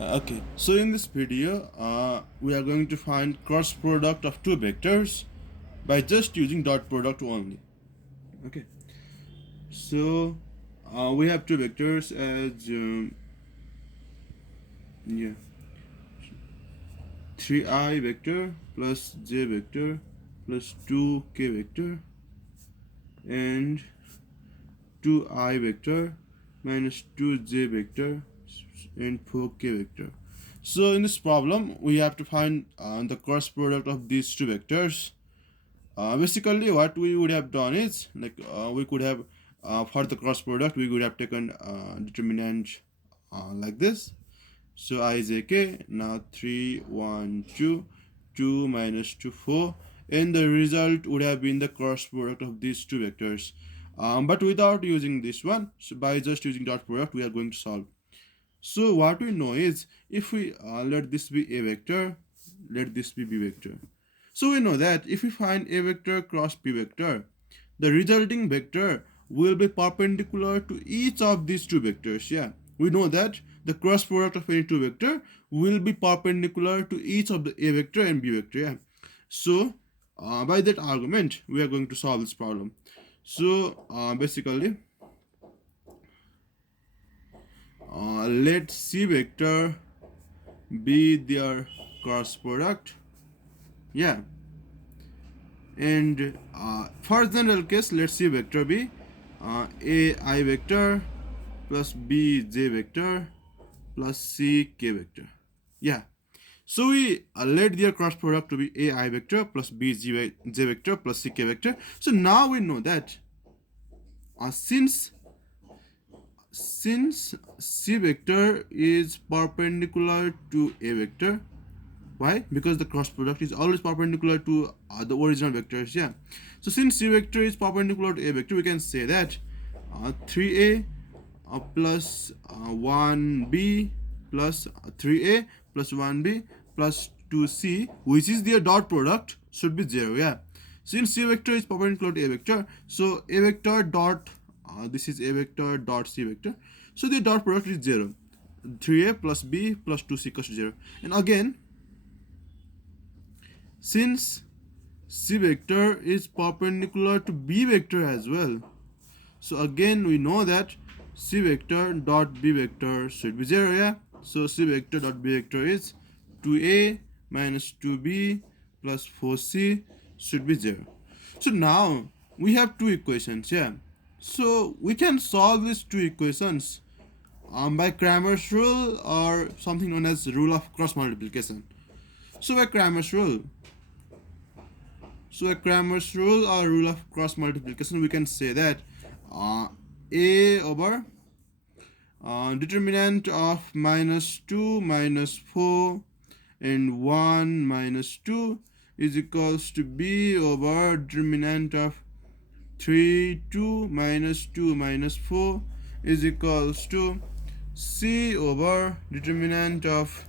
Okay, so in this video, we are going to find cross product of two vectors by just using dot product only. Okay, so we have two vectors as yeah, 3i vector plus j vector plus 2k vector and 2i vector minus 2j vector and 4k vector. So in this problem, we have to find the cross product of these two vectors. Basically, what we would have done is we could have for the cross product we would have taken determinant like this. So I is k, now 3 1 2 2 minus 2 4, and the result would have been the cross product of these two vectors. But without using this one, so by just using dot product, we are going to solve. So what we know is if we let this be a vector, let this be b vector. So we know that if we find a vector cross b vector, the resulting vector will be perpendicular to each of these two vectors. Yeah, we know that the cross product of any two vector will be perpendicular to each of the a vector and b vector. Yeah, so by that argument, we are going to solve this problem. So basically, let C vector be their cross product. Yeah, and for general case, let C vector be a I vector plus b j vector plus c k vector. Yeah, so we let their cross product to be a I vector plus b j vector plus c k vector. So now we know that since c vector is perpendicular to a vector, why? Because the cross product is always perpendicular to the original vectors. Yeah, so since c vector is perpendicular to a vector, we can say that 3a plus 1b plus 3a plus 1b plus 2c, which is their dot product, should be 0. Yeah, since c vector is perpendicular to a vector, so a vector dot this is a vector dot c vector, so the dot product is 0. 3a plus b plus 2c equals to 0. And again, since c vector is perpendicular to b vector as well, so again we know that c vector dot b vector should be 0. Yeah, so c vector dot b vector is 2a minus 2b plus 4c should be 0. So now we have two equations. Yeah, so we can solve these two equations by Cramer's rule or something known as rule of cross multiplication. So by Cramer's rule, or rule of cross multiplication, we can say that a over determinant of minus 2 minus 4 and 1 minus 2 is equals to b over determinant of 3 2 minus 2 minus 4 is equals to c over determinant of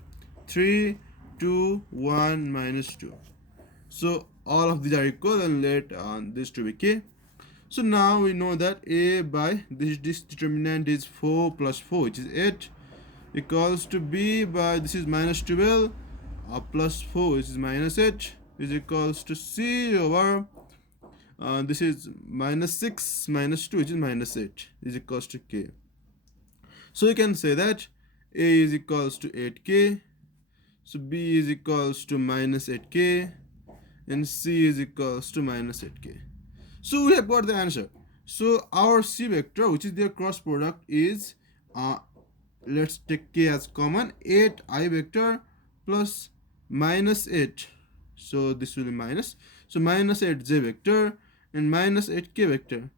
3 2 1 minus 2. So all of these are equal, and let this to be k. So now we know that a by this determinant is 4 plus 4, which is 8, equals to b by this is minus 12 plus 4, which is minus 8, is equals to c over this is minus 6 minus 2, which is minus 8, is equals to k. So you can say that a is equals to 8k, so b is equals to minus 8k, and c is equals to minus 8k. So we have got the answer. So our c vector, which is their cross product, is let's take k as common, 8i vector plus minus 8. So this will be minus. So minus 8j vector and minus 8k vector.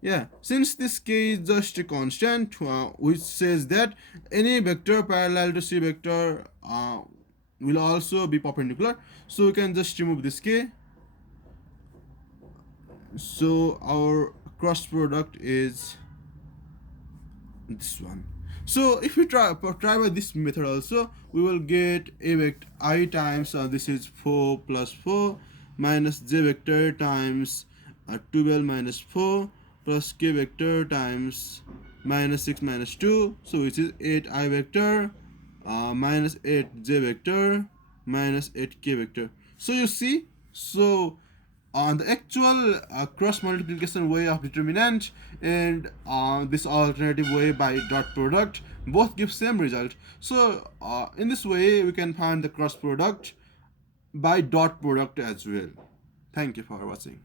Yeah, since this k is just a constant, which says that any vector parallel to c vector will also be perpendicular. So we can just remove this k. So our cross product is this one. So if we try by this method also, we will get a vector I times this is 4 plus 4 minus j vector times 12 minus 4 plus k vector times minus 6 minus 2, so which is 8i vector minus 8j vector minus 8k vector. So you see, so on the actual cross multiplication way of determinant and this alternative way by dot product, both give same result. So in this way we can find the cross product by dot product as well. Thank you for watching.